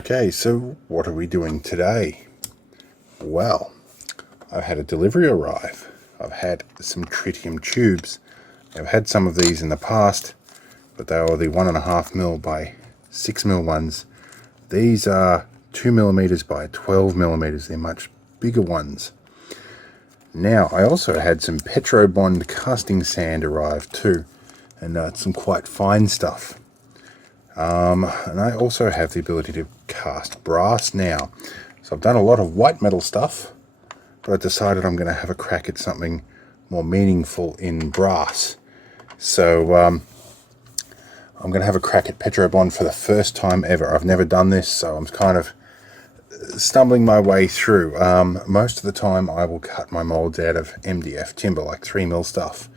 Okay, so what are we doing today? Well, I've had a delivery arrive. I've had some tritium tubes. I've had some of these in the past, but they were the 1.5mm by 6mm ones. These are 2mm by 12mm. They're much bigger ones. Now, I also had some petrobond casting sand arrive too, and some quite fine stuff. And I also have the ability to cast brass now. So I've done a lot of white metal stuff, but I decided I'm going to have a crack at something more meaningful in brass. So I'm going to have a crack at petrobond for the first time ever. I've never done this, so I'm kind of stumbling my way through. Most of the time I will cut my molds out of MDF timber, like 3mm stuff,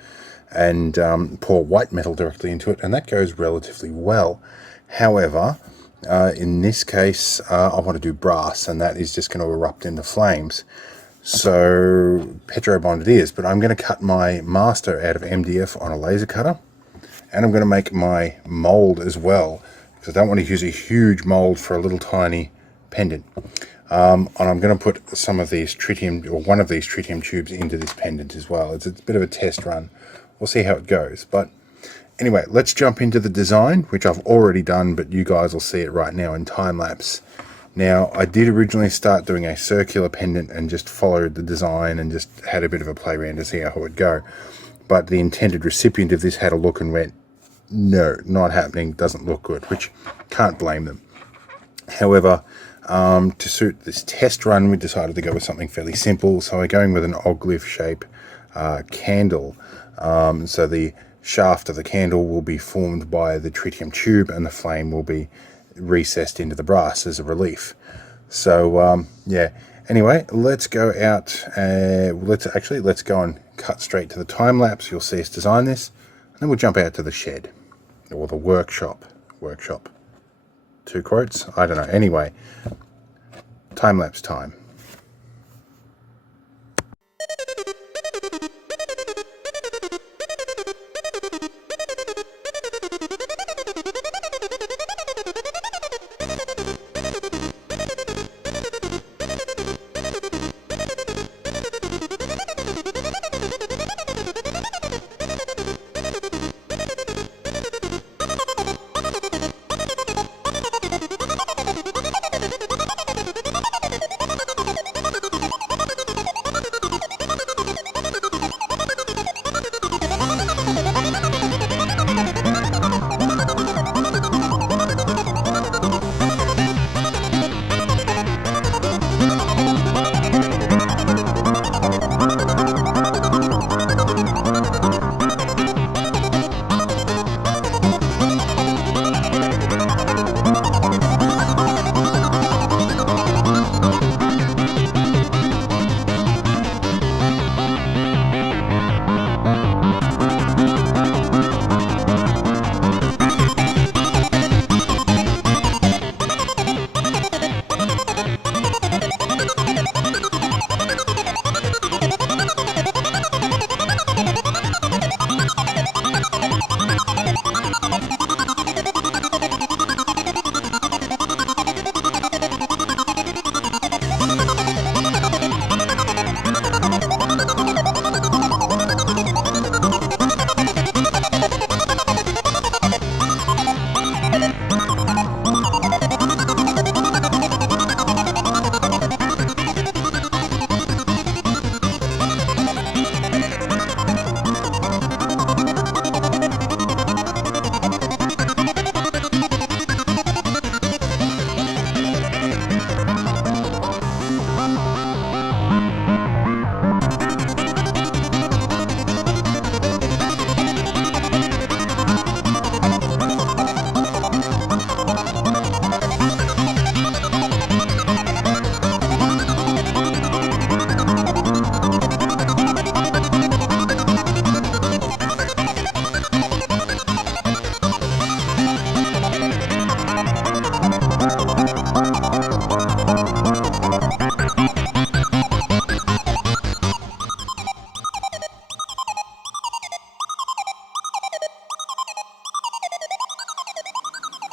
and pour white metal directly into it, and that goes relatively well. However, in this case, I want to do brass, and that is just going to erupt into flames. So petrobond it is, but I'm going to cut my master out of MDF on a laser cutter, and I'm going to make my mold as well, because I don't want to use a huge mold for a little tiny pendant. And I'm going to put some of these tritium, or one of these tritium tubes, into this pendant as well. It's a bit of a test run. We'll see how it goes. But anyway, let's jump into the design, which I've already done, but you guys will see it right now in time lapse. Now, I did originally start doing a circular pendant and just followed the design and just had a bit of a play around to see how it would go. But the intended recipient of this had a look and went, no, not happening, doesn't look good, which can't blame them. However, to suit this test run, we decided to go with something fairly simple. So we're going with an oglyph shape candle. So the shaft of the candle will be formed by the tritium tube, and the flame will be recessed into the brass as a relief. So yeah, anyway, let's go out. Let's go and cut straight to the time lapse. You'll see us design this, and then we'll jump out to the shed or the workshop. Two quotes, I don't know. Anyway, time lapse time.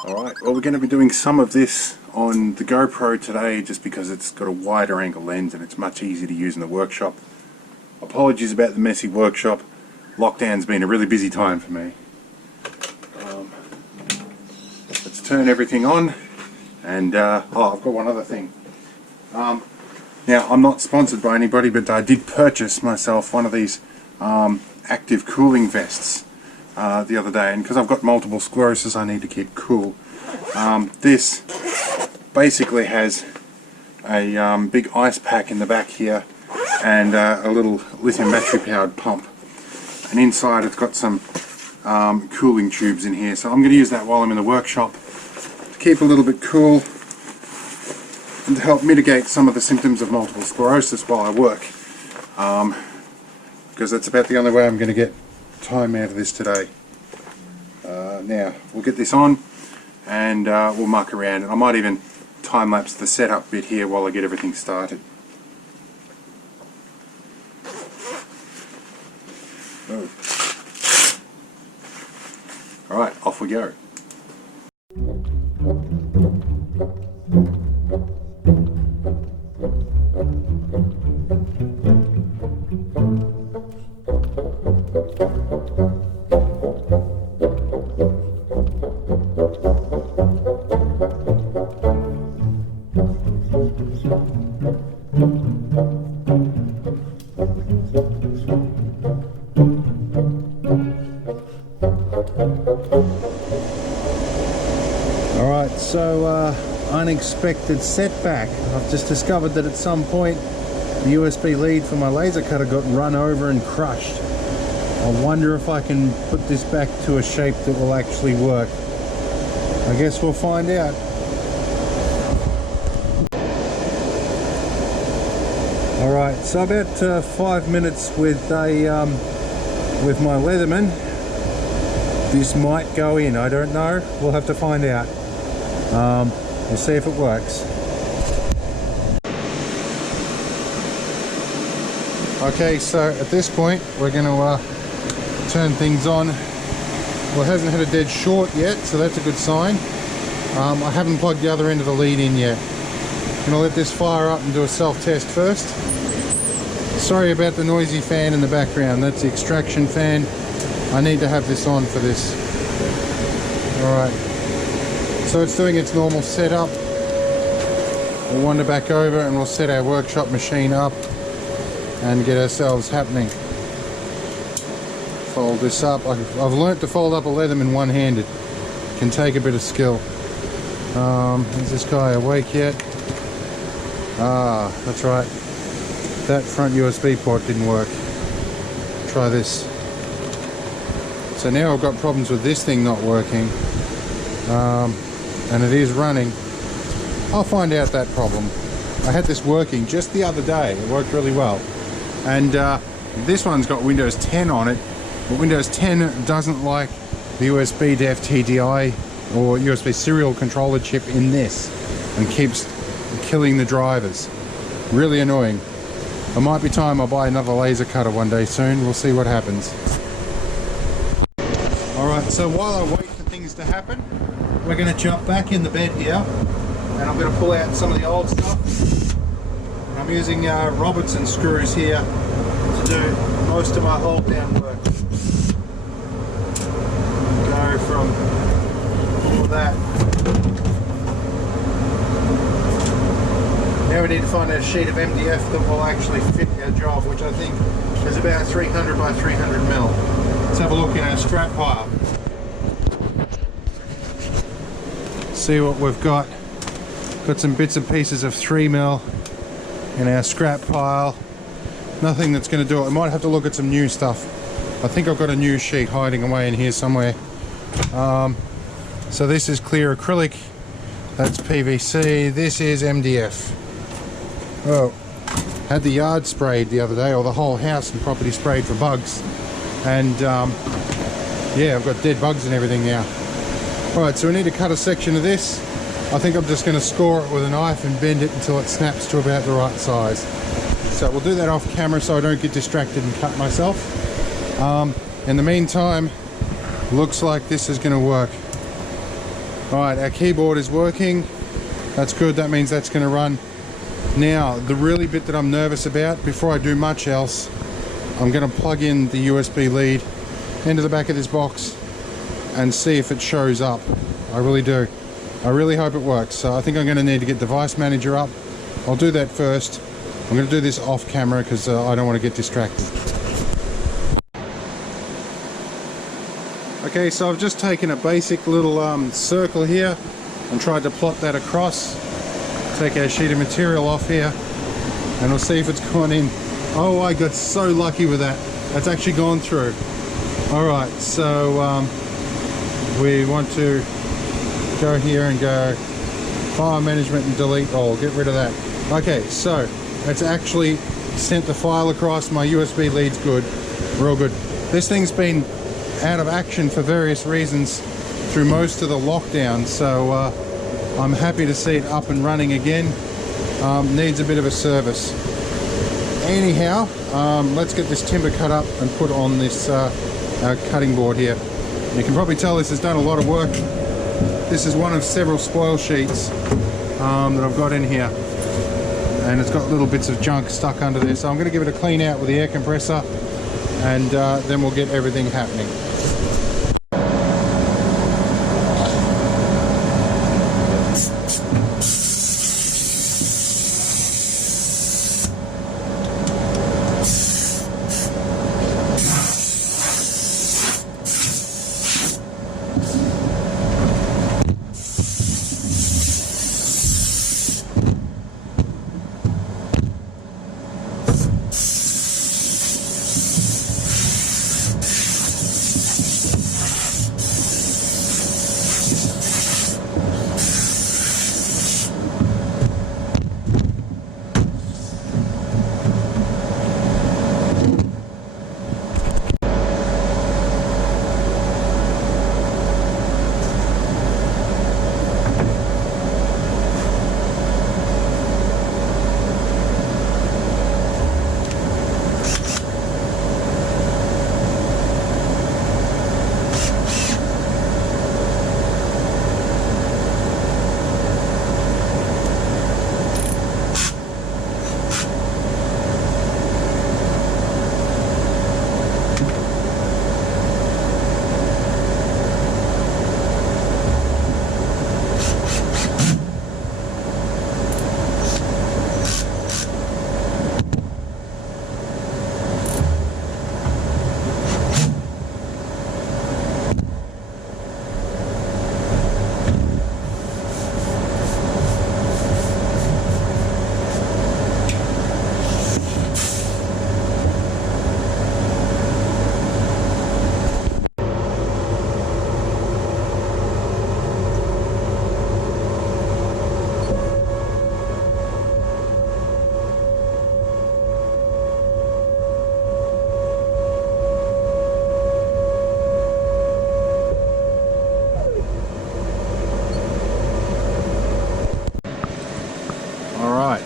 Alright, well, we're going to be doing some of this on the GoPro today just because it's got a wider angle lens and it's much easier to use in the workshop. Apologies about the messy workshop. Lockdown's been a really busy time for me. Let's turn everything on, and oh, I've got one other thing. Now, I'm not sponsored by anybody, but I did purchase myself one of these active cooling vests the other day, and because I've got multiple sclerosis I need to keep cool. This basically has a big ice pack in the back here and a little lithium battery powered pump, and inside it's got some cooling tubes in here, so I'm going to use that while I'm in the workshop to keep a little bit cool and to help mitigate some of the symptoms of multiple sclerosis while I work, because that's about the only way I'm going to get time out of this today. Now we'll get this on and we'll muck around, and I might even time-lapse the setup bit here while I get everything started. Alright, off we go. Alright, so unexpected setback. I've just discovered that at some point the USB lead for my laser cutter got run over and crushed. I wonder if I can put this back to a shape that will actually work. I guess we'll find out. Alright, so about 5 minutes with my Leatherman. This might go in, I don't know. We'll have to find out. We'll see if it works. Okay, so at this point we're going to turn things on. Well, it hasn't had a dead short yet, so that's a good sign. I haven't plugged the other end of the lead in yet. I'm going to let this fire up and do a self-test first. Sorry about the noisy fan in the background, that's the extraction fan. I need to have this on for this. Alright, so it's doing its normal setup. We'll wander back over and we'll set our workshop machine up and get ourselves happening. Fold this up. I've learnt to fold up a Leatherman one-handed. Can take a bit of skill. Is this guy awake yet? Ah, that's right. That front USB port didn't work. Try this. So now I've got problems with this thing not working, and it is running. I'll find out that problem. I had this working just the other day. It worked really well. And this one's got Windows 10 on it, but Windows 10 doesn't like the USB to FTDI or USB serial controller chip in this, and keeps killing the drivers. Really annoying. It might be time I buy another laser cutter one day soon. We'll see what happens. Alright, so while I wait for things to happen, we're going to jump back in the bed here, and I'm going to pull out some of the old stuff. I'm using Robertson screws here to do most of my hold down work. Go from all of that. Now we need to find a sheet of MDF that will actually fit our job, which I think is about 300 by 300 mil. Let's have a look in our scrap pile. See what we've got. Got some bits and pieces of 3 mil in our scrap pile. Nothing that's going to do it. I might have to look at some new stuff. I think I've got a new sheet hiding away in here somewhere. So this is clear acrylic. That's PVC. This is MDF. Oh, had the yard sprayed the other day, or the whole house and property sprayed for bugs, and yeah, I've got dead bugs and everything now. Alright, so we need to cut a section of this. I think I'm just going to score it with a knife and bend it until it snaps to about the right size. So we'll do that off camera so I don't get distracted and cut myself. In the meantime, looks like this is going to work. Alright, our keyboard is working. That's good. That means that's going to run. Now, the really bit that I'm nervous about, before I do much else, I'm going to plug in the USB lead into the back of this box and see if it shows up. I really do. I really hope it works. So I think I'm going to need to get Device Manager up. I'll do that first. I'm going to do this off camera because I don't want to get distracted. Okay, so I've just taken a basic little circle here and tried to plot that across. Take our sheet of material off here and we'll see if it's gone in. Oh, I got so lucky with that. That's actually gone through. Alright, so we want to go here and go file management and delete all. Get rid of that. Okay, so it's actually sent the file across. My USB lead's good. We're all good. This thing's been out of action for various reasons through most of the lockdown, so I'm happy to see it up and running again. Needs a bit of a service. Anyhow, let's get this timber cut up and put on this cutting board here. You can probably tell this has done a lot of work. This is one of several spoil sheets that I've got in here, and it's got little bits of junk stuck under there, so I'm going to give it a clean out with the air compressor, and then we'll get everything happening.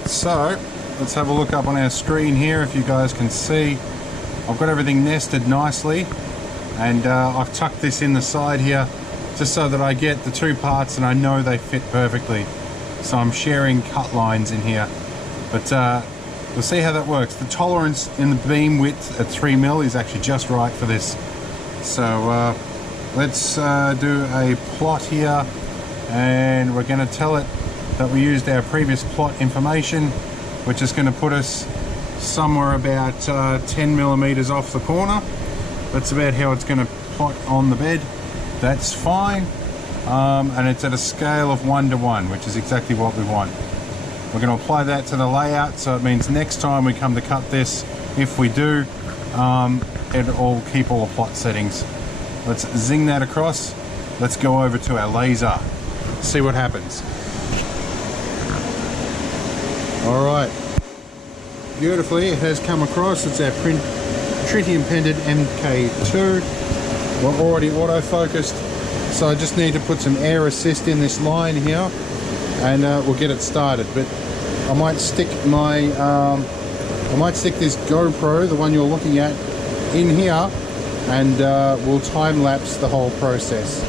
So let's have a look up on our screen here. If you guys can see, I've got everything nested nicely, and I've tucked this in the side here just so that I get the two parts and I know they fit perfectly. So I'm sharing cut lines in here, but we'll see how that works. The tolerance in the beam width at 3mm is actually just right for this. So let's do a plot here, and we're going to tell it that we used our previous plot information, which is going to put us somewhere about 10mm off the corner. That's about how it's going to plot on the bed. That's fine, and it's at a scale of 1:1, which is exactly what we want. We're going to apply that to the layout, so it means next time we come to cut this, if we do, it'll keep all the plot settings. Let's zing that across. Let's go over to our laser, see what happens. Alright, beautifully it has come across. It's our Tritium Pendant MK2. We're already autofocused, so I just need to put some air assist in this line here, and we'll get it started. But I might stick my this GoPro, the one you're looking at, in here, and we'll time lapse the whole process.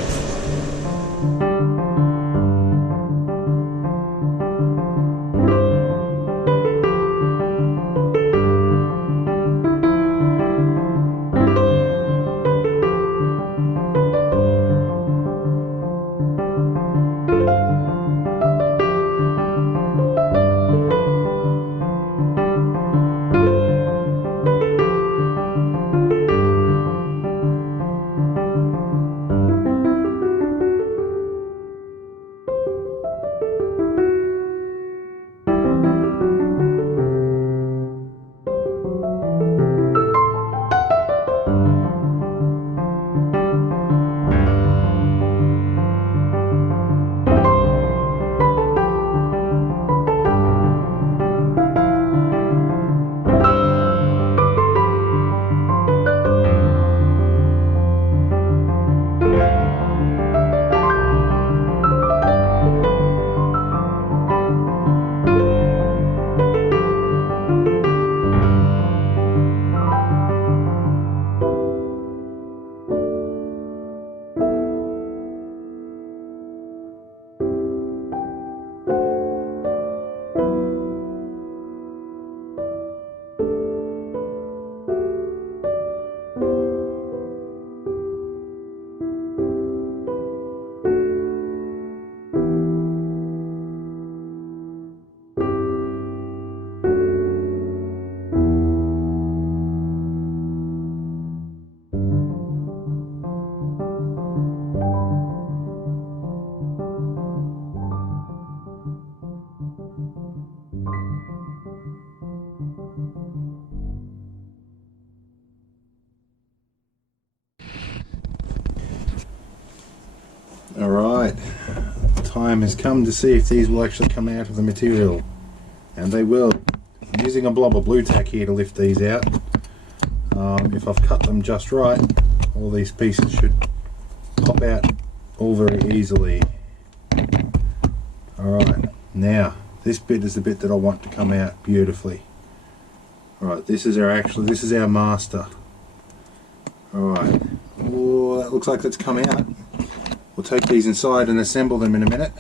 Alright, time has come to see if these will actually come out of the material, and they will. I'm using a blob of blue tack here to lift these out. If I've cut them just right, all these pieces should pop out all very easily. Alright, now this bit is the bit that I want to come out beautifully. Alright, this is our master. Alright, oh, that looks like that's come out. We'll take these inside and assemble them in a minute.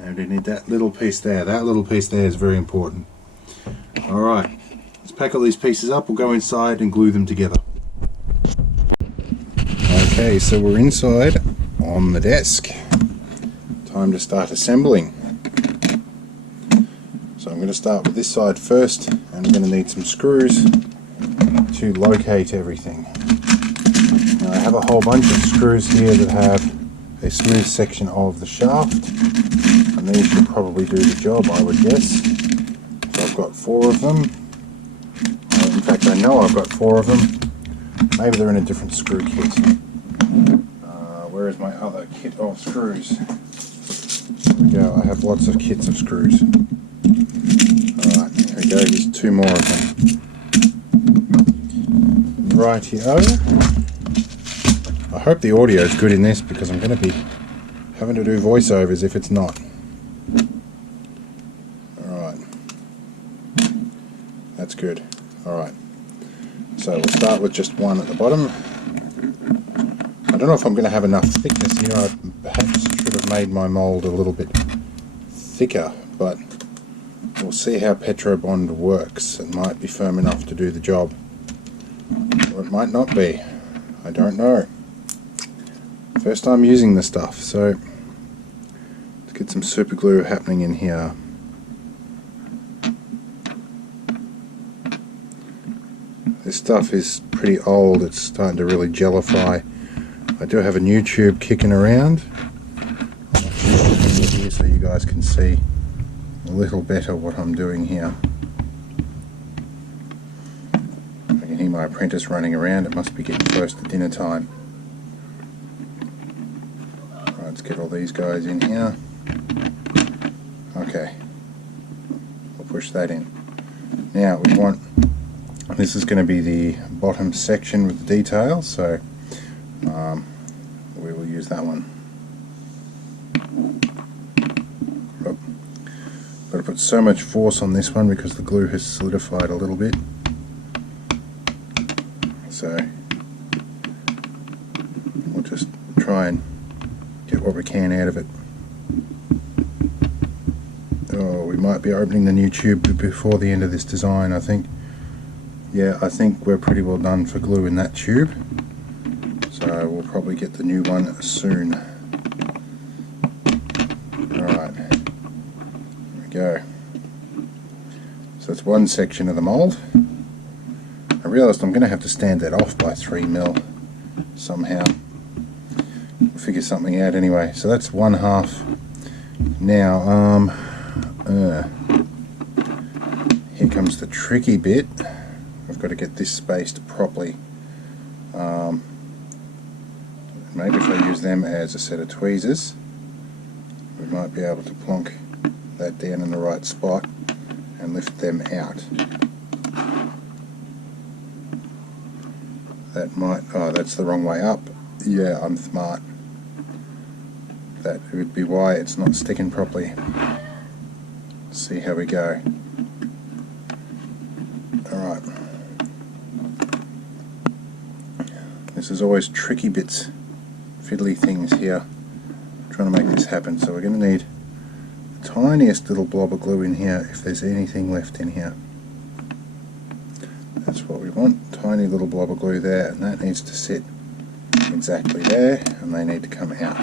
Now we need that little piece there. That little piece there is very important. Alright, let's pack all these pieces up. We'll go inside and glue them together. Okay, so we're inside on the desk. Time to start assembling. So I'm going to start with this side first, and I'm going to need some screws to locate everything. Now I have a whole bunch of screws here that have a smooth section of the shaft, and these should probably do the job, I would guess. So I've got 4 of them. In fact, I know I've got 4 of them. Maybe they're in a different screw kit. Where is my other kit of screws? There we go, I have lots of kits of screws. Alright, here we go, there's 2 more of them. Rightio. I hope the audio is good in this, because I'm going to be having to do voiceovers if it's not. Alright. That's good. Alright. So we'll start with just one at the bottom. I don't know if I'm going to have enough thickness here. I perhaps should have made my mould a little bit thicker, but we'll see how petrobond works. It might be firm enough to do the job, or it might not be. I don't know. First time using the stuff, so let's get some super glue happening in here. This stuff is pretty old, it's starting to really gellify. I do have a new tube kicking around. I'll put it here so you guys can see a little better what I'm doing here. I can hear my apprentice running around. It must be getting close to dinner time. Right, let's get all these guys in here. Okay, we'll push that in. Now we want, this is going to be the bottom section with the details, so we will use that one. Got to put so much force on this one because the glue has solidified a little bit. So we'll just try and get what we can out of it. Oh, we might be opening the new tube before the end of this design, I think. Yeah, I think we're pretty well done for glue in that tube. So we'll probably get the new one soon. Alright, there we go. So that's one section of the mould. I realised I'm going to have to stand that off by 3mm somehow. We'll figure something out anyway. So that's 1/2. Now, here comes the tricky bit. I've got to get this spaced properly. Maybe if I use them as a set of tweezers, we might be able to plonk that down in the right spot and lift them out. That might, oh, that's the wrong way up. Yeah, I'm smart. That would be why it's not sticking properly. Let's see how we go. Alright. This is always tricky bits, fiddly things here, trying to make this happen. So we're going to need the tiniest little blob of glue in here if there's anything left in here. That's what we want, tiny little blob of glue there, and that needs to sit exactly there, and they need to come out.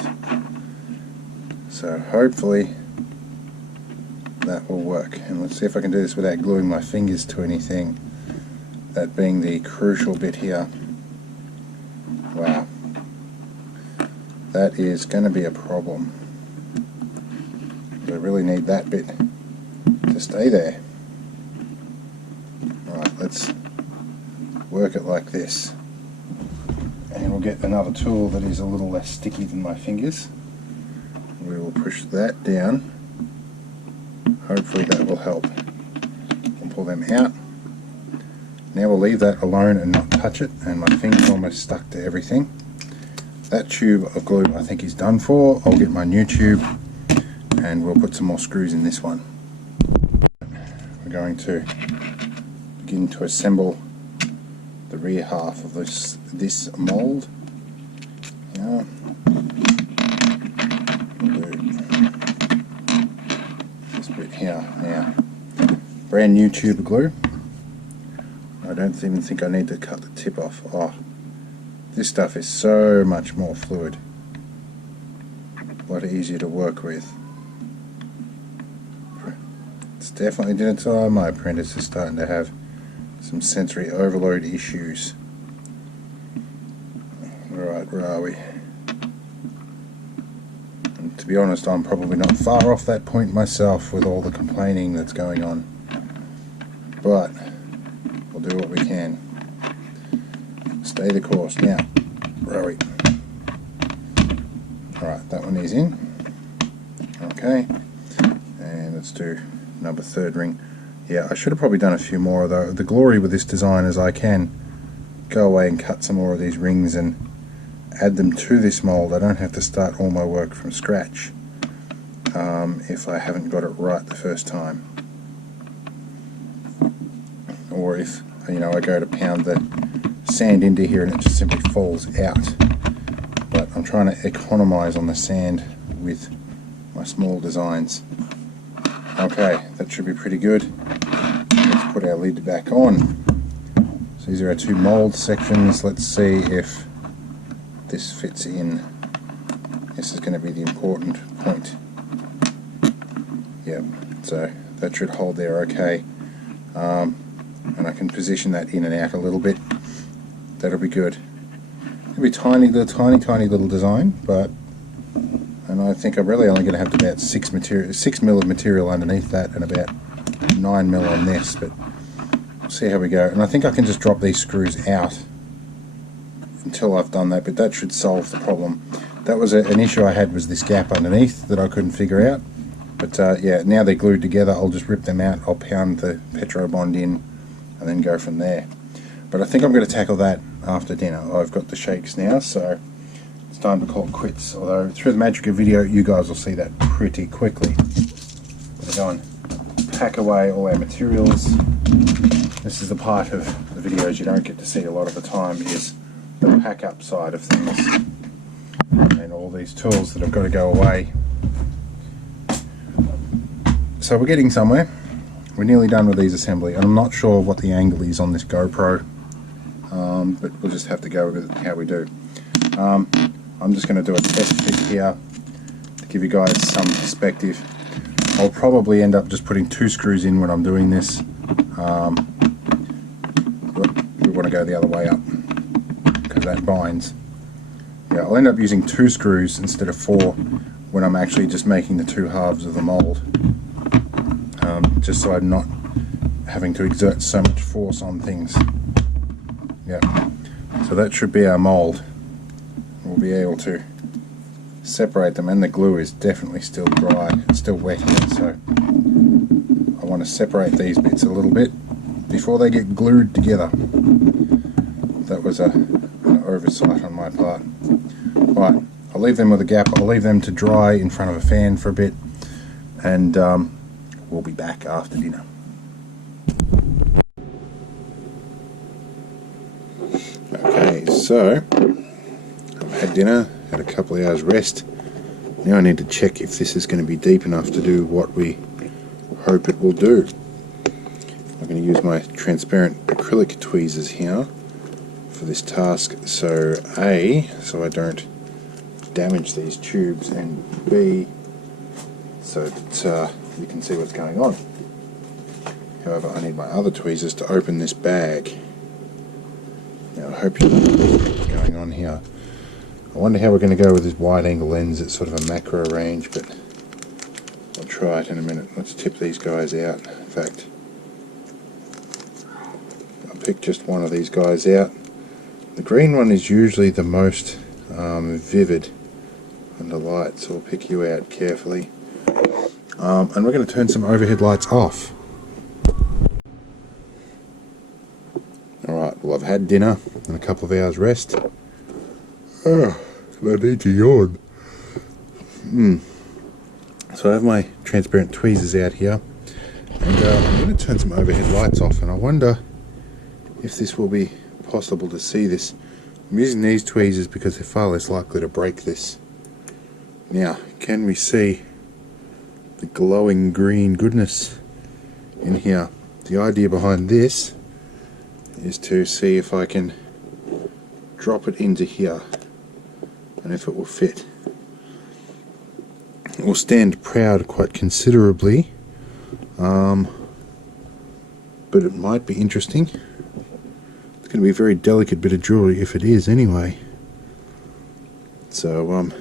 So hopefully that will work. And let's see if I can do this without gluing my fingers to anything, that being the crucial bit here. Wow, that is going to be a problem. I really need that bit to stay there. Alright, let's work it like this. And we'll get another tool that is a little less sticky than my fingers. We will push that down. Hopefully that will help. We'll pull them out. Now we'll leave that alone and not touch it, and my finger's almost stuck to everything. That tube of glue I think is done for. I'll get my new tube and we'll put some more screws in this one. We're going to begin to assemble the rear half of this mould. Yeah. We'll do this bit here now. Brand new tube of glue. I don't even think I need to cut the tip off. Oh, this stuff is so much more fluid. A lot easier to work with. It's definitely dinner time. My apprentice is starting to have some sensory overload issues. Alright, where are we? And to be honest, I'm probably not far off that point myself with all the complaining that's going on. But we'll do what we can. Stay the course. Now, where are we? Alright, that one is in. Okay. And let's do number 3rd ring. Yeah, I should have probably done a few more, though. The glory with this design is I can go away and cut some more of these rings and add them to this mold. I don't have to start all my work from scratch if I haven't got it right the first time. Or if, you know, I go to pound the sand into here and it just simply falls out. But I'm trying to economize on the sand with my small designs. Okay, that should be pretty good. Let's put our lid back on. So these are our 2 mold sections. Let's see if this fits in. This is going to be the important point. Yep, so that should hold there okay. And I can position that in and out a little bit. That'll be good. It'll be tiny little design, but and I think I'm really only going to have about 6 mil of material underneath that and about 9 mil on this, but we'll see how we go. And I think I can just drop these screws out until I've done that, but that should solve the problem. That was an issue I had, was this gap underneath that I couldn't figure out. But yeah, now they're glued together, I'll just rip them out, I'll pound the petrobond in and then go from there. But I think I'm going to tackle that after dinner. I've got the shakes now, so it's time to call it quits. Although through the magic of video, you guys will see that pretty quickly. We're going to pack away all our materials. This is the part of the videos you don't get to see a lot of the time, is the pack up side of things. And all these tools that have got to go away. So we're getting somewhere. We're nearly done with these assembly, and I'm not sure what the angle is on this GoPro, but we'll just have to go with it how we do. I'm just going to do a test fit here to give you guys some perspective. I'll probably end up just putting 2 screws in when I'm doing this. But we want to go the other way up because that binds. Yeah, I'll end up using 2 screws instead of 4 when I'm actually just making the 2 halves of the mold. Just so I'm not having to exert so much force on things. Yeah, so that should be our mold. We'll be able to separate them, and the glue is definitely still dry. It's still wet here, so I want to separate these bits a little bit before they get glued together. That was an oversight on my part. Right, I'll leave them with a gap. I'll leave them to dry in front of a fan for a bit, and we'll be back after dinner. Okay, so I've had dinner, had a couple of hours rest. Now I need to check if this is going to be deep enough to do what we hope it will do. I'm going to use my transparent acrylic tweezers here for this task, so A, so I don't damage these tubes, and B, so that you can see what's going on. However, I need my other tweezers to open this bag. Now I hope you know what's going on here. I wonder how we're going to go with this wide angle lens. It's sort of a macro range, but I'll try it in a minute. Let's tip these guys out. In fact, I'll pick just one of these guys out. The green one is usually the most vivid under light, so we'll pick you out carefully. And we're going to turn some overhead lights off. Alright, well, I've had dinner and a couple of hours rest. Oh, I need to yawn. So I have my transparent tweezers out here, and I'm going to turn some overhead lights off, and I wonder if this will be possible to see this. I'm using these tweezers because they're far less likely to break this. Now, can we see the glowing green goodness in here? The idea behind this is to see if I can drop it into here and if it will fit. It will stand proud quite considerably, but it might be interesting. It's going to be a very delicate bit of jewellery if it is anyway. So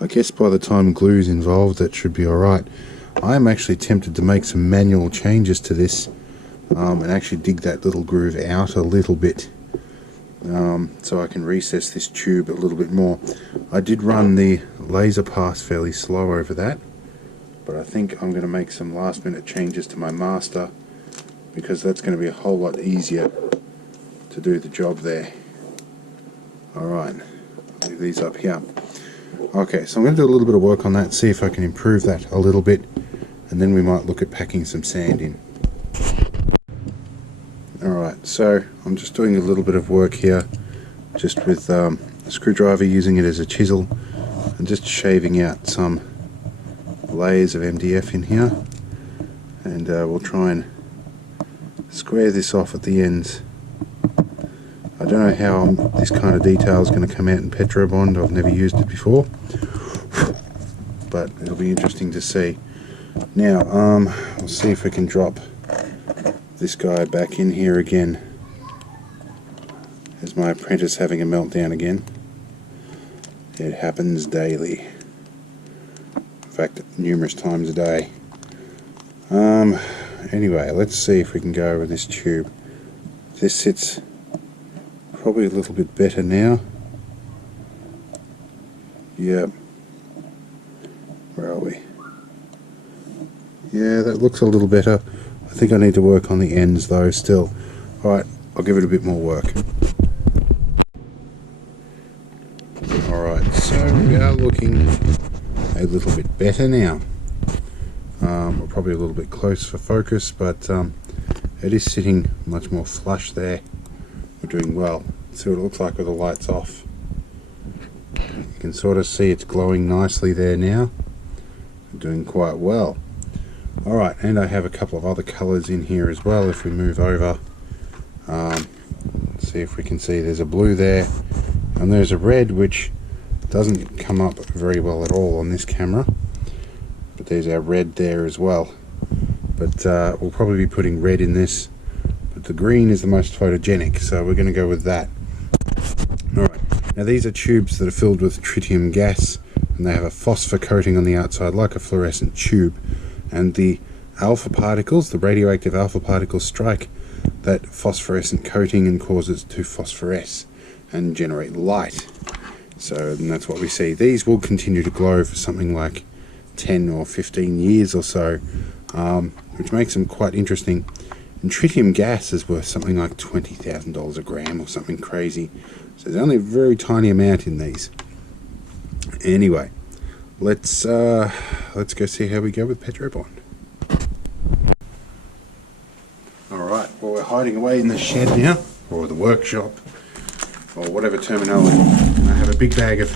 I guess by the time glue's involved that should be alright. I am actually tempted to make some manual changes to this and actually dig that little groove out a little bit, so I can recess this tube a little bit more. I did run the laser pass fairly slow over that, but I think I'm going to make some last minute changes to my master, because that's going to be a whole lot easier to do the job there. Alright, leave these up here. Okay, so I'm going to do a little bit of work on that, see if I can improve that a little bit, and then we might look at packing some sand in. Alright, so I'm just doing a little bit of work here, just with a screwdriver, using it as a chisel, and just shaving out some layers of MDF in here, and we'll try and square this off at the ends. I don't know how this kind of detail is going to come out in petrobond. I've never used it before, but it'll be interesting to see. Now, we'll see if we can drop this guy back in here again. Is my apprentice having a meltdown again? It happens daily. In fact, numerous times a day. Anyway, let's see if we can go with this tube. This sits probably a little bit better now. Yep. Where are we? Yeah, that looks a little better. I think I need to work on the ends though still. Alright, I'll give it a bit more work. Alright, so we are looking a little bit better now. We're probably a little bit close for focus, but it is sitting much more flush there. We're doing well. Let's see what it looks like with the lights off. You can sort of see it's glowing nicely there now. We're doing quite well. Alright, and I have a couple of other colours in here as well. If we move over, see if we can see there's a blue there, and there's a red which doesn't come up very well at all on this camera, but there's our red there as well. But we'll probably be putting red in this, but the green is the most photogenic, so we're going to go with that. Alright, now these are tubes that are filled with tritium gas, and they have a phosphor coating on the outside like a fluorescent tube, and the alpha particles, the radioactive alpha particles, strike that phosphorescent coating and cause it to phosphoresce and generate light. So that's what we see. These will continue to glow for something like 10 or 15 years or so, which makes them quite interesting. And tritium gas is worth something like $20,000 a gram or something crazy. So there's only a very tiny amount in these. Anyway, let's go see how we go with petrobond. Alright, well, we're hiding away in the shed now, or the workshop, or whatever terminology. And I have a big bag of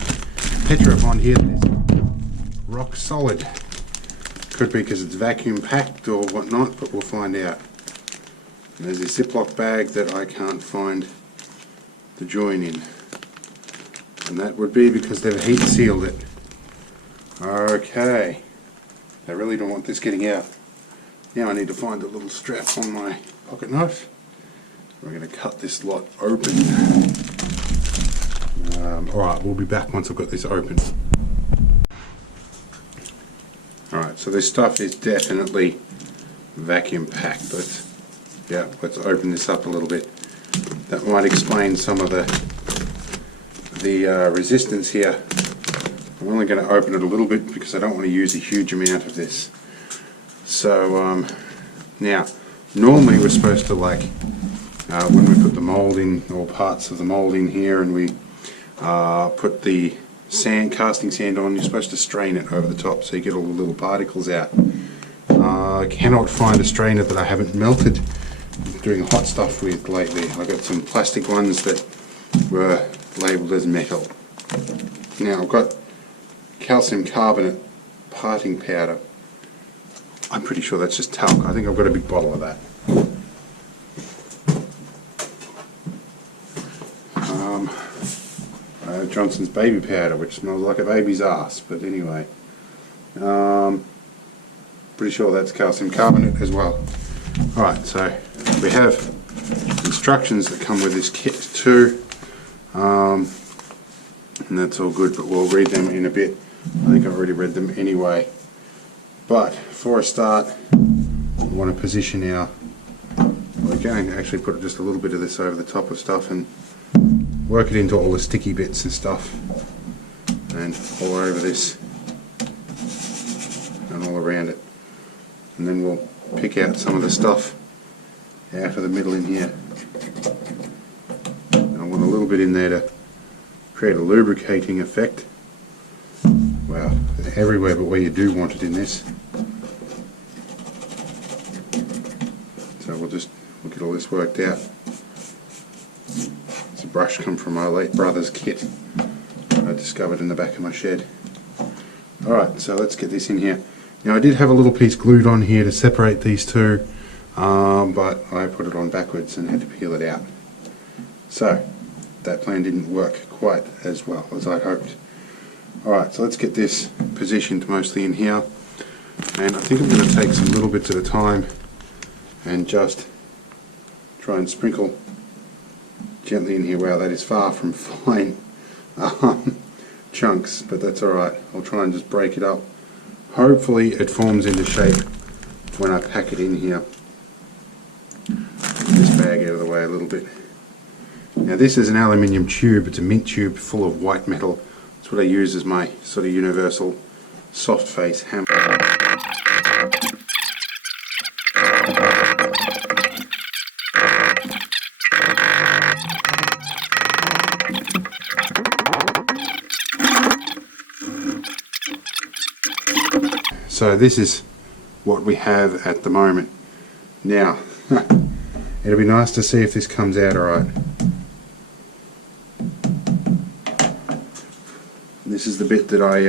petrobond here that is rock solid. Could be because it's vacuum packed or whatnot, but we'll find out. And there's a Ziploc bag that I can't find the join in, and that would be because they've heat sealed it. Okay, I really don't want this getting out. Now I need to find a little strap on my pocket knife. We're going to cut this lot open. Alright, we'll be back once I've got this open. Alright, so this stuff is definitely vacuum packed. Let's open this up a little bit. that might explain some of the resistance here. I'm only going to open it a little bit because I don't want to use a huge amount of this. So now, normally we're supposed to, like, when we put the mold in, or parts of the mold in here, and we put the casting sand on, you're supposed to strain it over the top so you get all the little particles out. I cannot find a strainer that I haven't melted doing hot stuff with lately. I got some plastic ones that were labelled as metal. Now I've got calcium carbonate parting powder. I'm pretty sure that's just talc. I think I've got a big bottle of that. Johnson's baby powder, which smells like a baby's ass, but anyway. Pretty sure that's calcium carbonate as well. Alright, so we have instructions that come with this kit too, and that's all good, but we'll read them in a bit. I think I've already read them anyway. But for a start, we want to position our, we're going to actually put just a little bit of this over the top of stuff and work it into all the sticky bits and stuff, and all over this and all around it. And then we'll pick out some of the stuff out of the middle in here. And I want a little bit in there to create a lubricating effect. Wow, everywhere but where you do want it in this. So we'll get all this worked out. It's a brush come from my late brother's kit I discovered in the back of my shed. Alright, so let's get this in here. Now I did have a little piece glued on here to separate these two, but I put it on backwards and had to peel it out. So that plan didn't work quite as well as I hoped. Alright, so let's get this positioned mostly in here, and I think I'm going to take some little bits at a time and just try and sprinkle gently in here. Wow, that is far from fine chunks, but that's alright. I'll try and just break it up. Hopefully it forms into shape when I pack it in here. Get this bag out of the way a little bit. Now this is an aluminium tube. It's a mint tube full of white metal. That's what I use as my sort of universal soft face hammer. So this is what we have at the moment. Now, it'll be nice to see if this comes out alright. This is the bit that I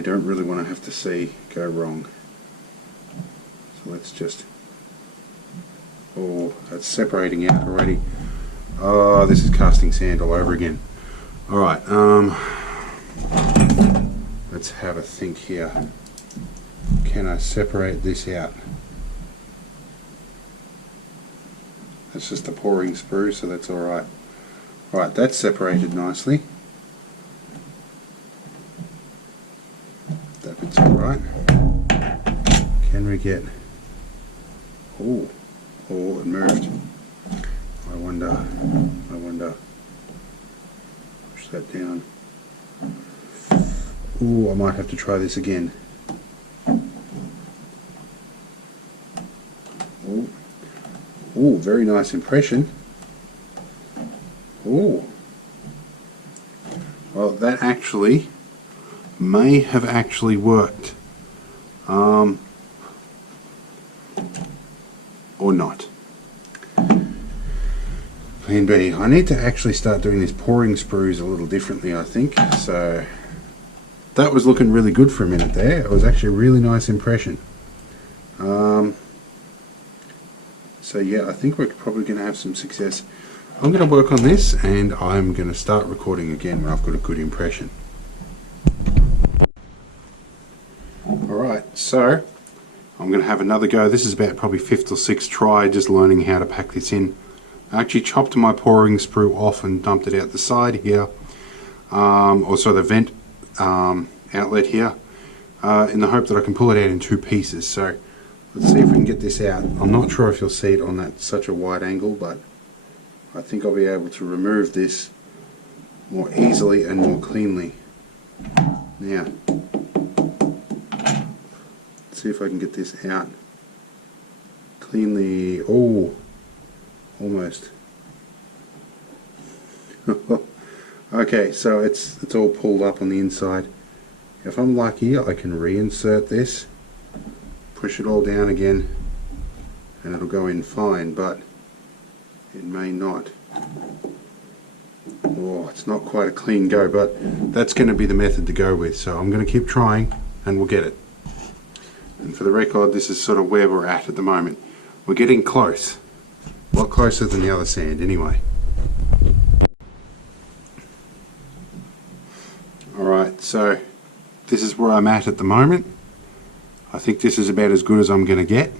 don't really want to have to see go wrong. So let's just, oh, that's separating out already. Oh, this is casting sand all over again. Alright, let's have a think here. Can I separate this out? That's just a pouring sprue, so that's alright. Alright, that's separated nicely. That bit's alright. Can we get... Oh, it moved. I wonder... Push that down. Ooh, I might have to try this again. Ooh, very nice impression. Ooh. Well, that actually may have actually worked. Or not. Plan B. I need to actually start doing these pouring sprues a little differently, I think. So that was looking really good for a minute there. It was actually a really nice impression. So yeah, I think we're probably going to have some success. I'm going to work on this, and I'm going to start recording again when I've got a good impression. Alright, so I'm going to have another go. This is about probably 5th or 6th try, just learning how to pack this in. I actually chopped my pouring sprue off and dumped it out the side here, also the vent outlet here, in the hope that I can pull it out in 2 pieces. So Let's see if we can get this out. I'm not sure if you'll see it on that such a wide angle, but I think I'll be able to remove this more easily and more cleanly. Now, let's see if I can get this out cleanly. Oh, almost. Okay, so it's all pulled up on the inside. If I'm lucky, I can reinsert this, push it all down again, and it'll go in fine, but it may not. Oh, it's not quite a clean go, but that's going to be the method to go with, so I'm going to keep trying and we'll get it. And for the record, this is sort of where we're at the moment. We're getting close. A lot closer than the other sand anyway. Alright, so this is where I'm at the moment. I think this is about as good as I'm going to get.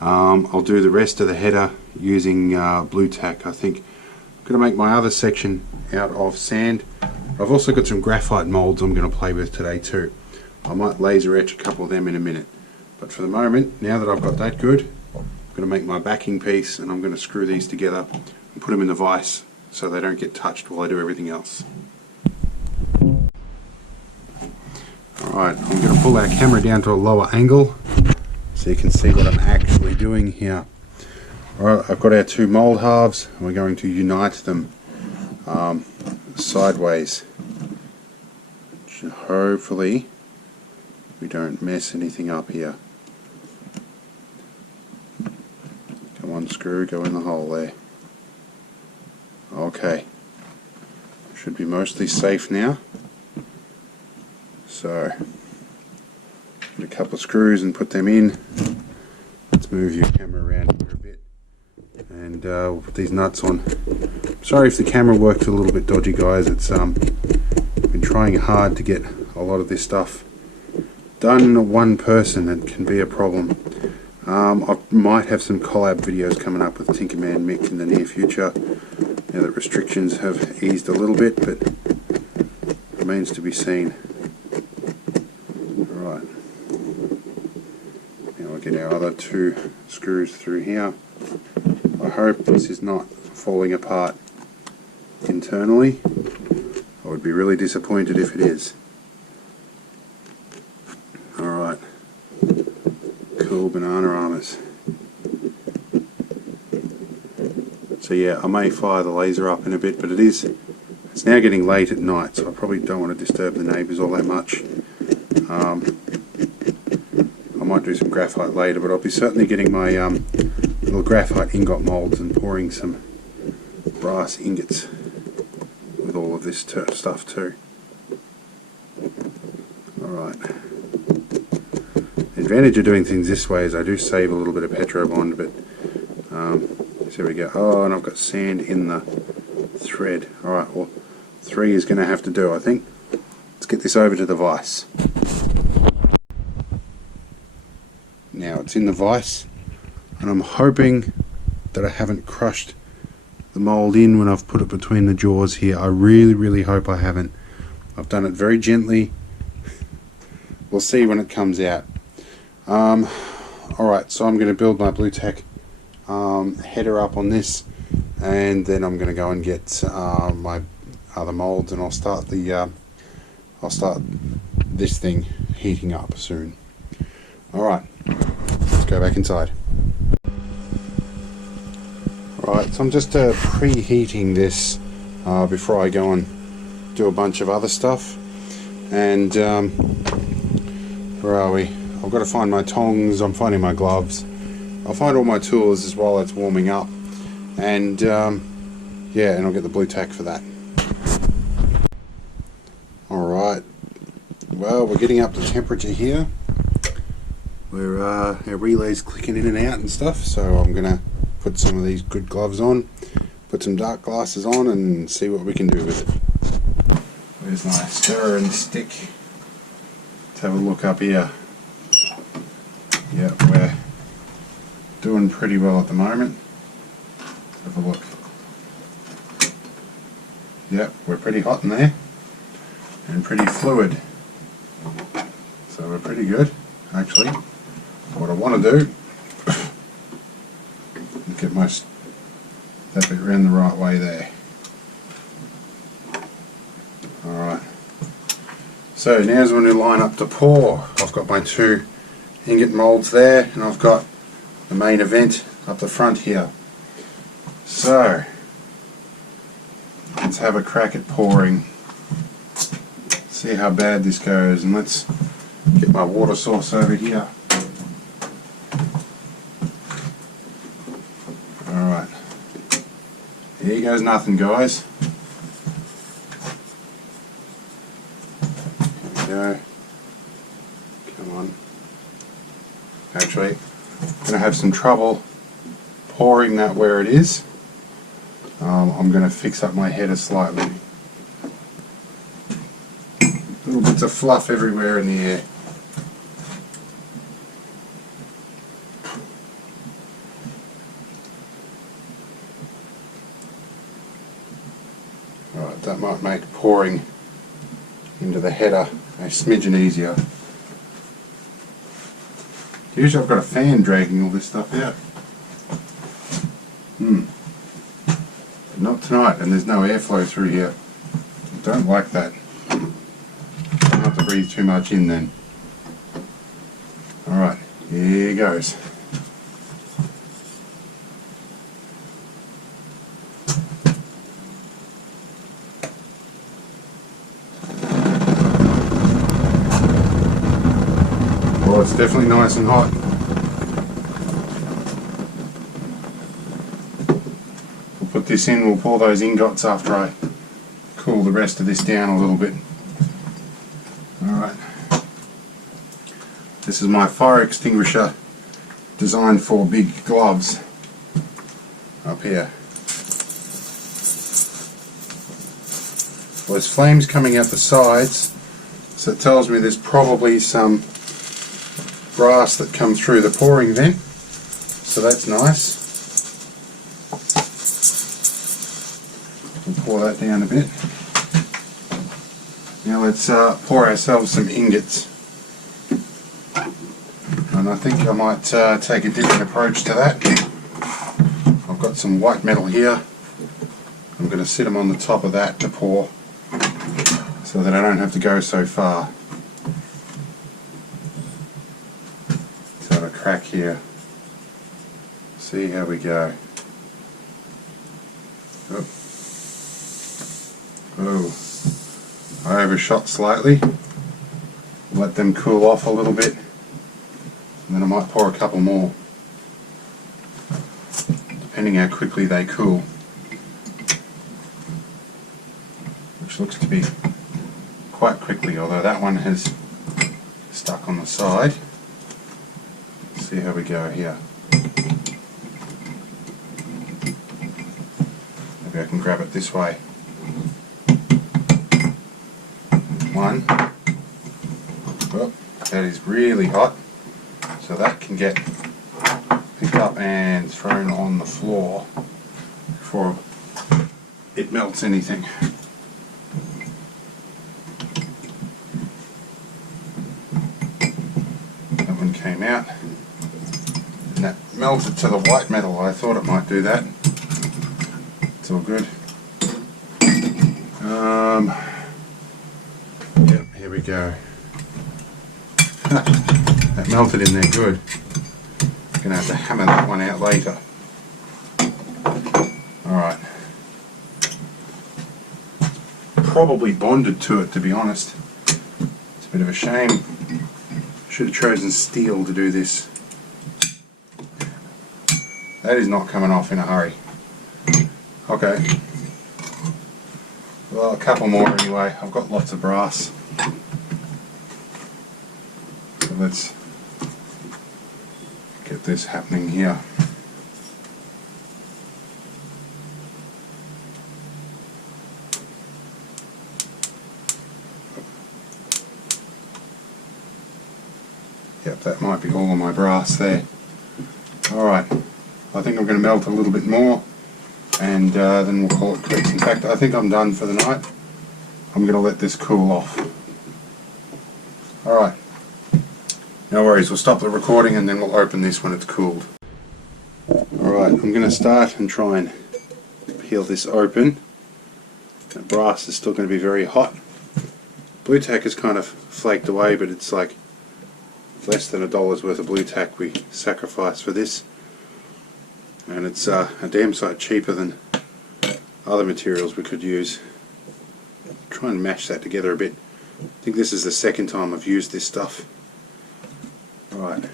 I'll do the rest of the header using blue tack. I think I'm going to make my other section out of sand. I've also got some graphite molds I'm going to play with today too. I might laser etch a couple of them in a minute. But for the moment, now that I've got that good, I'm going to make my backing piece and I'm going to screw these together and put them in the vise so they don't get touched while I do everything else. Alright, I'm going to pull our camera down to a lower angle so you can see what I'm actually doing here. Alright, I've got our two mold halves and we're going to unite them sideways. Hopefully we don't mess anything up here. Come on, screw, go in the hole there. Okay, should be mostly safe now. So, get a couple of screws and put them in. Let's move your camera around here a bit. And we'll put these nuts on. Sorry if the camera worked a little bit dodgy, guys. It's been trying hard to get a lot of this stuff done one person. It can be a problem. I might have some collab videos coming up with Tinkerman Mick in the near future. Now that restrictions have eased a little bit, but remains to be seen. Alright. Now we'll get our other two screws through here. I hope this is not falling apart internally. I would be really disappointed if it is. Alright. Cool banana armors. So yeah, I may fire the laser up in a bit, but it's now getting late at night, so I probably don't want to disturb the neighbours all that much. I might do some graphite later, but I'll be certainly getting my little graphite ingot molds and pouring some brass ingots with all of this stuff too. Alright. The advantage of doing things this way is I do save a little bit of petrobond, but so there we go. Oh, and I've got sand in the thread. Alright, well, 3 is going to have to do, I think. Let's get this over to the vise. Now it's in the vise, and I'm hoping that I haven't crushed the mold in when I've put it between the jaws here. I really hope I haven't. I've done it very gently. We'll see when it comes out. Alright, so I'm going to build my blue tack header up on this, and then I'm going to go and get my other molds, and I'll start this thing heating up soon. Alright, let's go back inside. Alright, so I'm just preheating this before I go and do a bunch of other stuff. And where are we? I've got to find my tongs, I'm finding my gloves. I'll find all my tools as while it's warming up. And yeah, and I'll get the blue tack for that. Alright, well, we're getting up to temperature here. Where our relay's clicking in and out and stuff, so I'm gonna put some of these good gloves on, put some dark glasses on, and see what we can do with it. Where's my stirrer and stick? Let's have a look up here. Yep, we're doing pretty well at the moment. Let's have a look. Yep, we're pretty hot in there and pretty fluid, so we're pretty good actually. what I want to do, get that bit around the right way there. Alright, so now's when we line up to pour. I've got my 2 ingot moulds there, and I've got the main event up the front here. So let's have a crack at pouring, see how bad this goes, and let's get my water source over here. Alright, here goes nothing, guys. Here we go. Come on. Actually, I'm going to have some trouble pouring that where it is. I'm going to fix up my header slightly. Little bits of fluff everywhere in the air. Alright, that might make pouring into the header a smidgen easier. Usually I've got a fan dragging all this stuff out. But not tonight, and there's no airflow through here. I don't like that. Don't have to breathe too much in then. Alright, here goes. Well, it's definitely nice and hot. We'll put this in, we'll pour those ingots after I cool the rest of this down a little bit. Alright. This is my fire extinguisher designed for big gloves up here. Well, there's flames coming out the sides, so it tells me there's probably some brass that come through the pouring vent, so that's nice. We'll pour that down a bit. Now let's pour ourselves some ingots, and I think I might take a different approach to that. I've got some white metal here. I'm going to sit them on the top of that to pour, so that I don't have to go so far. Crack here. See how we go. Oh, I overshot slightly. Let them cool off a little bit, and then I might pour a couple more, depending how quickly they cool, which looks to be quite quickly, although that one has stuck on the side. See how we go here. Maybe I can grab it this way. One. Oh, that is really hot. So that can get picked up and thrown on the floor before it melts anything. That one came out. And that melted to the white metal. I thought it might do that. It's all good. Yep, here we go. That melted in there good. I'm going to have to hammer that one out later. Alright. Probably bonded to it, to be honest. It's a bit of a shame. Should have chosen steel to do this. That is not coming off in a hurry. Okay. Well, a couple more anyway. I've got lots of brass. So let's get this happening here. Yep, that might be all of my brass there. Alright. I think I'm going to melt a little bit more, and then we'll call it quits. In fact, I think I'm done for the night. I'm going to let this cool off. Alright. Now No worries, we'll stop the recording and then we'll open this when it's cooled. Alright, I'm going to start and try and peel this open. The brass is still going to be very hot. Blue tack is kind of flaked away, but it's like less than $1 worth of blue tack we sacrificed for this. And it's a damn sight cheaper than other materials we could use. Try and mash that together a bit. I think this is the second time I've used this stuff. Right.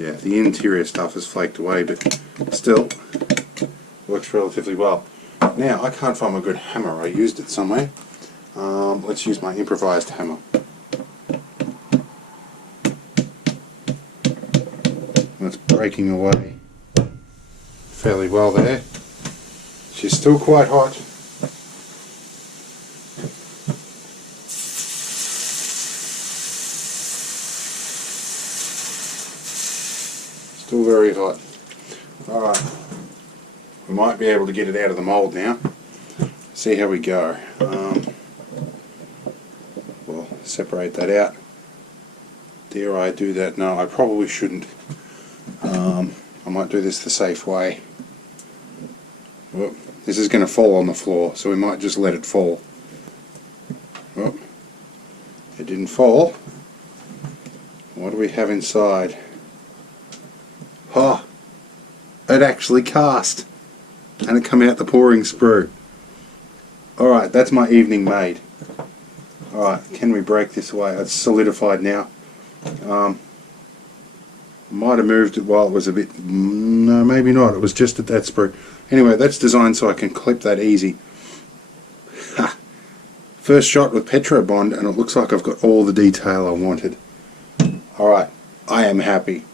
Yeah, the interior stuff is flaked away, but still works relatively well. Now, I can't find my good hammer. I used it somewhere. Let's use my improvised hammer. That's breaking away fairly well there. She's still quite hot. Still very hot. Alright, we might be able to get it out of the mould now. See how we go. We'll separate that out. Dare I do that? No, I probably shouldn't. I might do this the safe way. Whoop. This is going to fall on the floor, so we might just let it fall. Whoop. It didn't fall. What do we have inside? Oh, it actually cast, and it come out the pouring sprue. Alright, that's my evening made. Alright, can we break this away? It's solidified now. Might have moved it while it was a bit... No, maybe not. It was just at that sprue. Anyway, that's designed so I can clip that easy. Ha! First shot with petrobond, and it looks like I've got all the detail I wanted. Alright, I am happy.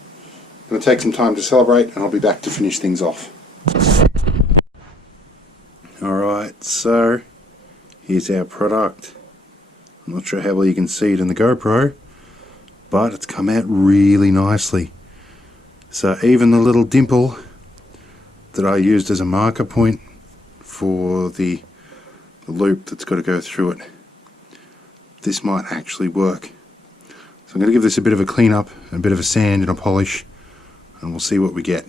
I'm going to take some time to celebrate, and I'll be back to finish things off. Alright, so here's our product. I'm not sure how well you can see it in the GoPro, but it's come out really nicely. So even the little dimple that I used as a marker point for the loop that's got to go through it, this might actually work. So I'm going to give this a bit of a clean up, a bit of a sand and a polish, and we'll see what we get.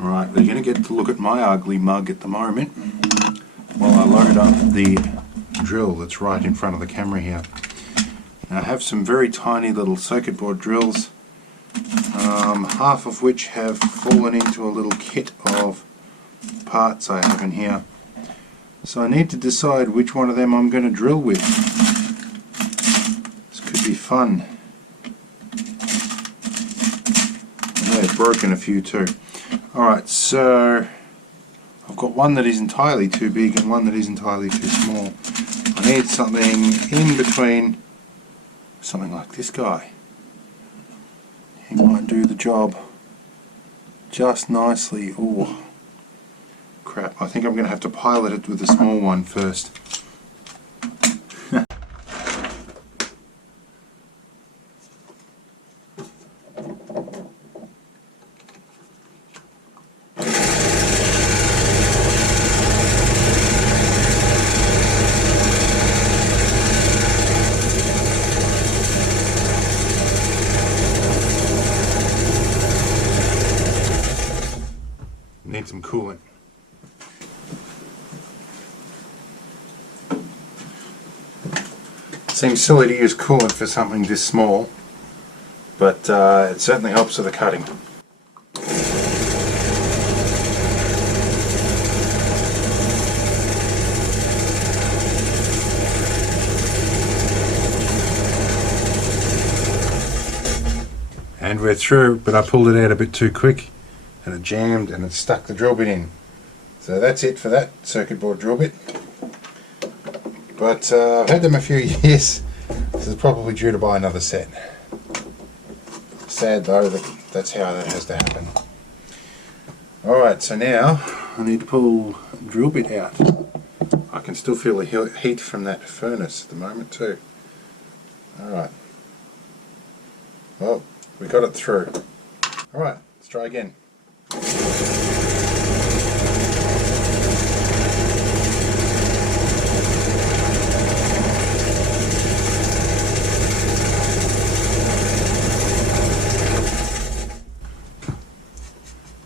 Alright, we're going to get to look at my ugly mug at the moment while I load up the drill that's right in front of the camera here. And I have some very tiny little circuit board drills, half of which have fallen into a little kit of parts I have in here. So I need to decide which one of them I'm going to drill with. This could be fun. I know I've broken a few too. Alright, so I've got one that is entirely too big and one that is entirely too small. I need something in between, something like this guy. He might do the job just nicely. Ooh, crap. I think I'm going to have to pilot it with the small one first. Need some coolant. Seems silly to use coolant for something this small, but it certainly helps with the cutting. And we're through, but I pulled it out a bit too quick and it jammed and it stuck the drill bit in. So that's it for that circuit board drill bit. But I've had them a few years. This is probably due to buy another set. Sad though that that's how that has to happen. Alright, so now I need to pull the drill bit out. I can still feel the heat from that furnace at the moment too. Alright. Well, we got it through. Alright, let's try again.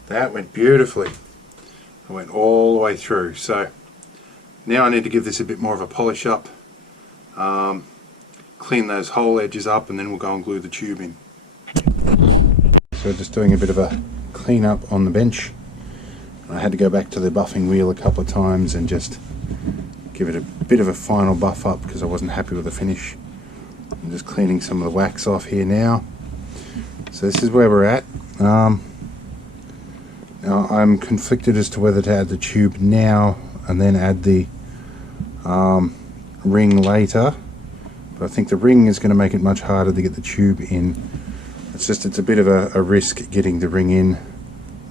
That went beautifully. I went all the way through. So now I need to give this a bit more of a polish up, clean those hole edges up, and then we'll go and glue the tube in. So just doing a bit of a clean up on the bench. I had to go back to the buffing wheel a couple of times and just give it a bit of a final buff up because I wasn't happy with the finish. I'm just cleaning some of the wax off here now. So this is where we're at. Now I'm conflicted as to whether to add the tube now and then add the ring later, but I think the ring is going to make it much harder to get the tube in. It's a bit of a risk getting the ring in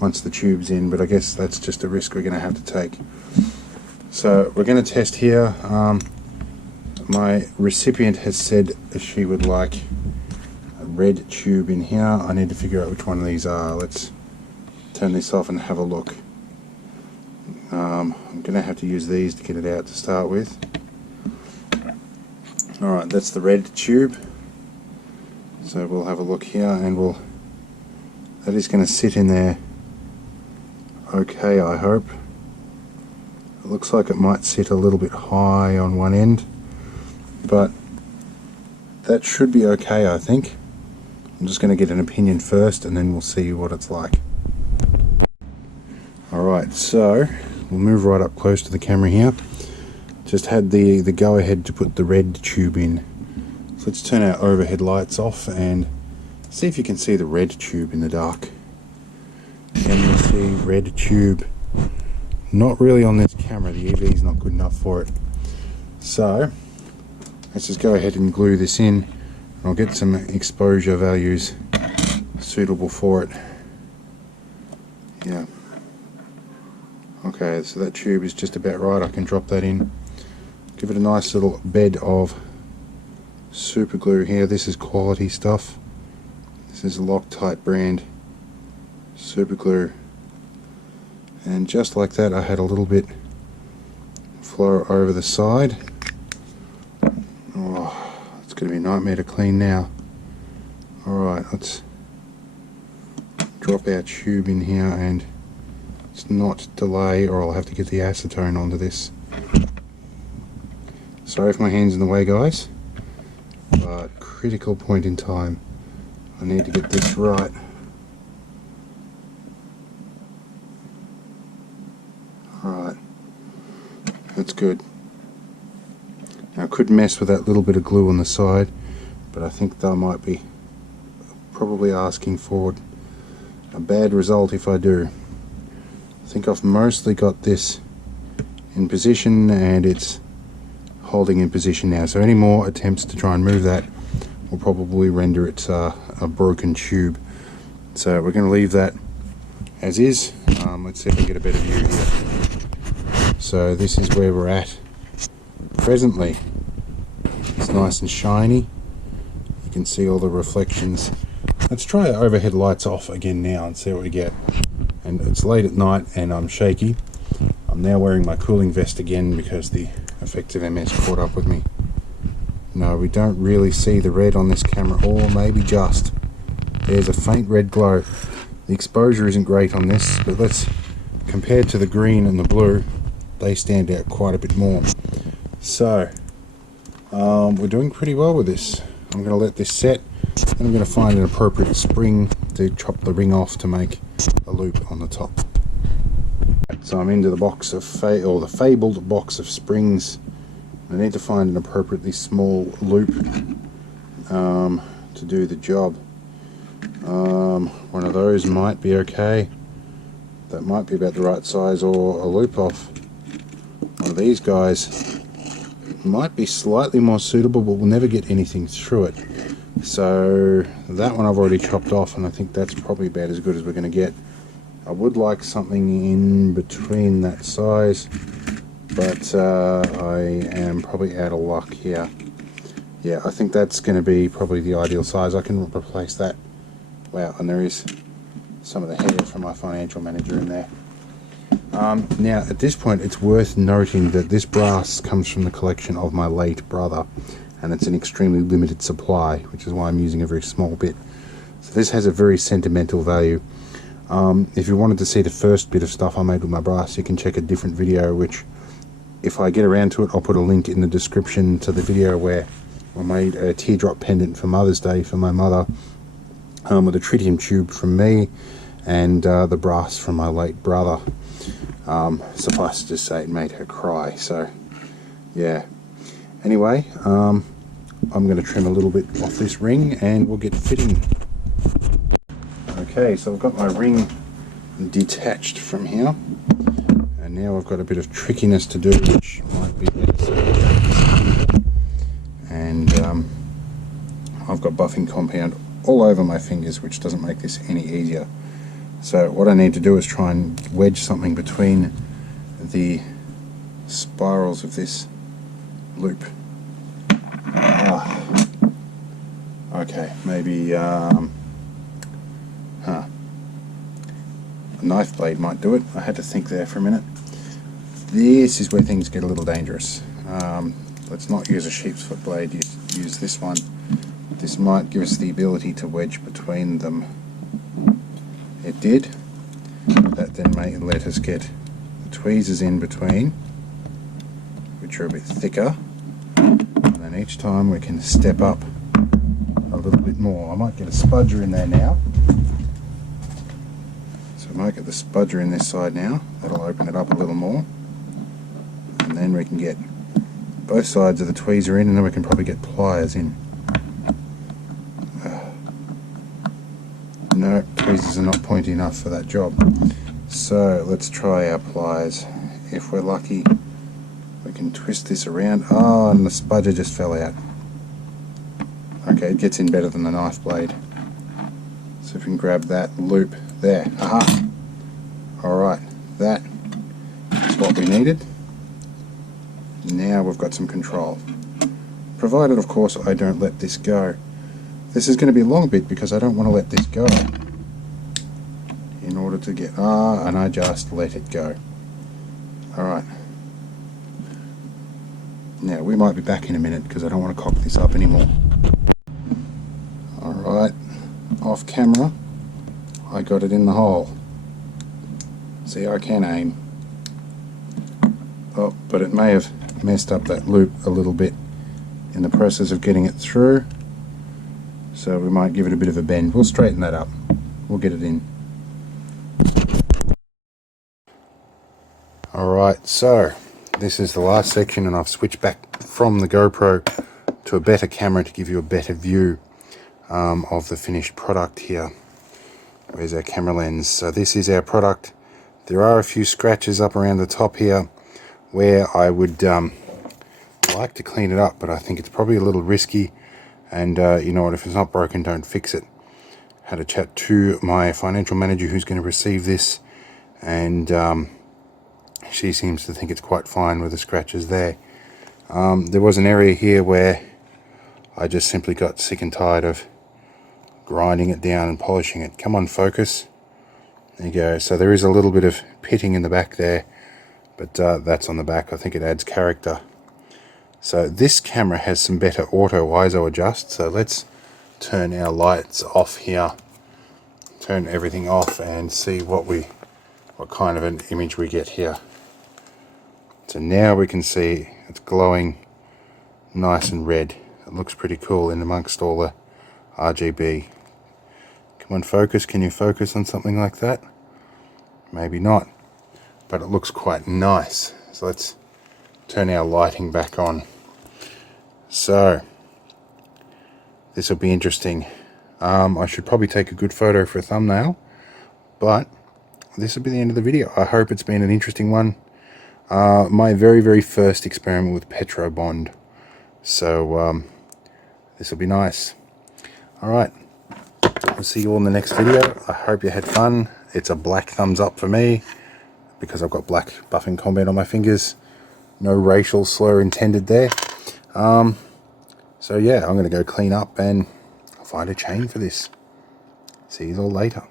once the tube's in, but I guess that's just a risk we're going to have to take. So we're going to test here. My recipient has said she would like a red tube in here. I need to figure out which one of these are. Let's turn this off and have a look. I'm going to have to use these to get it out to start with. Alright, that's the red tube. So we'll have a look here and that is going to sit in there okay, I hope. It looks like it might sit a little bit high on one end, but that should be okay, I think. I'm just going to get an opinion first and then we'll see what it's like. Alright, so we'll move right up close to the camera here. Just had the go ahead to put the red tube in. So let's turn our overhead lights off and see if you can see the red tube in the dark. Can you see red tube? Not really on this camera, the EV is not good enough for it. So let's just go ahead and glue this in and I'll get some exposure values suitable for it. Yeah. Okay, so that tube is just about right. I can drop that in. Give it a nice little bed of super glue here. This is quality stuff. This is Loctite brand super glue. And just like that, I had a little bit flow over the side. Oh, it's going to be a nightmare to clean now. Alright, let's drop our tube in here and let's not delay or I'll have to get the acetone onto this. Sorry if my hand's in the way, guys. but critical point in time. I need to get this right. Alright, that's good. Now I could mess with that little bit of glue on the side, but I think they might be probably asking for a bad result if I do. I think I've mostly got this in position and it's holding in position now, so any more attempts to try and move that will probably render it a broken tube. So we're going to leave that as is. Let's see if we can get a better view here. So this is where we're at presently. It's nice and shiny. You can see all the reflections. Let's try the overhead lights off again now and see what we get. And it's late at night and I'm shaky. I'm now wearing my cooling vest again because the effective MS caught up with me. No, we don't really see the red on this camera, or maybe just. There's a faint red glow. The exposure isn't great on this, but let's, compared to the green and the blue, they stand out quite a bit more. So, we're doing pretty well with this. I'm going to let this set, and I'm going to find an appropriate spring to chop the ring off to make a loop on the top. So I'm into the box of the fabled box of springs. I need to find an appropriately small loop to do the job. One of those might be okay. That might be about the right size, or a loop off. One of these guys might be slightly more suitable, but we'll never get anything through it. So that one I've already chopped off, and I think that's probably about as good as we're going to get. I would like something in between that size, but I am probably out of luck here. Yeah, I think that's going to be probably the ideal size. I can replace that. Wow, and there is some of the hair from my financial manager in there. Now, at this point, it's worth noting that this brass comes from the collection of my late brother, and it's an extremely limited supply, which is why I'm using a very small bit. So this has a very sentimental value. If you wanted to see the first bit of stuff I made with my brass, you can check a different video, which, if I get around to it, I'll put a link in the description to the video where I made a teardrop pendant for Mother's Day for my mother, with a tritium tube from me and the brass from my late brother. Suffice to say, it made her cry. So yeah, anyway, I'm going to trim a little bit off this ring and we'll get fitting. Okay, so I've got my ring detached from here, and now I've got a bit of trickiness to do, which might be better. And I've got buffing compound all over my fingers, which doesn't make this any easier. So what I need to do is try and wedge something between the spirals of this loop. Okay, maybe a knife blade might do it. I had to think there for a minute. This is where things get a little dangerous. Let's not use a sheep's foot blade, use this one. This might give us the ability to wedge between them. It did. That then may let us get the tweezers in between, which are a bit thicker, and then each time we can step up a little bit more. I might get a spudger in there now. So I might get the spudger in this side now. That'll open it up a little more, and then we can get both sides of the tweezer in, and then we can probably get pliers in. No, tweezers are not pointy enough for that job. So let's try our pliers. If we're lucky, we can twist this around. Oh, and the spudger just fell out. Okay, it gets in better than the knife blade. So if we can grab that loop there. Aha! Alright, that is what we needed. Now we've got some control. Provided, of course, I don't let this go. This is going to be a long bit because I don't want to let this go in order to get, and I just let it go. Alright. Now, we might be back in a minute because I don't want to cock this up anymore. Alright, off camera, I got it in the hole. See, I can aim. Oh, but it may have messed up that loop a little bit in the process of getting it through, so we might give it a bit of a bend. We'll straighten that up. We'll get it in. Alright, so this is the last section, and I've switched back from the GoPro to a better camera to give you a better view of the finished product here. Where's our camera lens? So this is our product. There are a few scratches up around the top here where I would like to clean it up, but I think it's probably a little risky, and you know what, if it's not broken, don't fix it. Had a chat to my financial manager who's going to receive this, and she seems to think it's quite fine with the scratches there. There was an area here where I just simply got sick and tired of grinding it down and polishing it. Come on, focus. There you go. So there is a little bit of pitting in the back there, but that's on the back. I think it adds character. So this camera has some better auto ISO adjust. So let's turn our lights off here, turn everything off, and see what kind of an image we get here. So now we can see it's glowing nice and red. It looks pretty cool in amongst all the RGB. Come on, focus. Can you focus on something like that? Maybe not, but it looks quite nice. So let's turn our lighting back on. So this will be interesting. I should probably take a good photo for a thumbnail, but this will be the end of the video. I hope it's been an interesting one. My very first experiment with petrobond. So this will be nice. Alright, I'll see you all in the next video. I hope you had fun. It's a black thumbs up for me because I've got black buffing combat on my fingers. No racial slur intended there. So yeah, I'm going to go clean up and I'll find a chain for this. See you all later.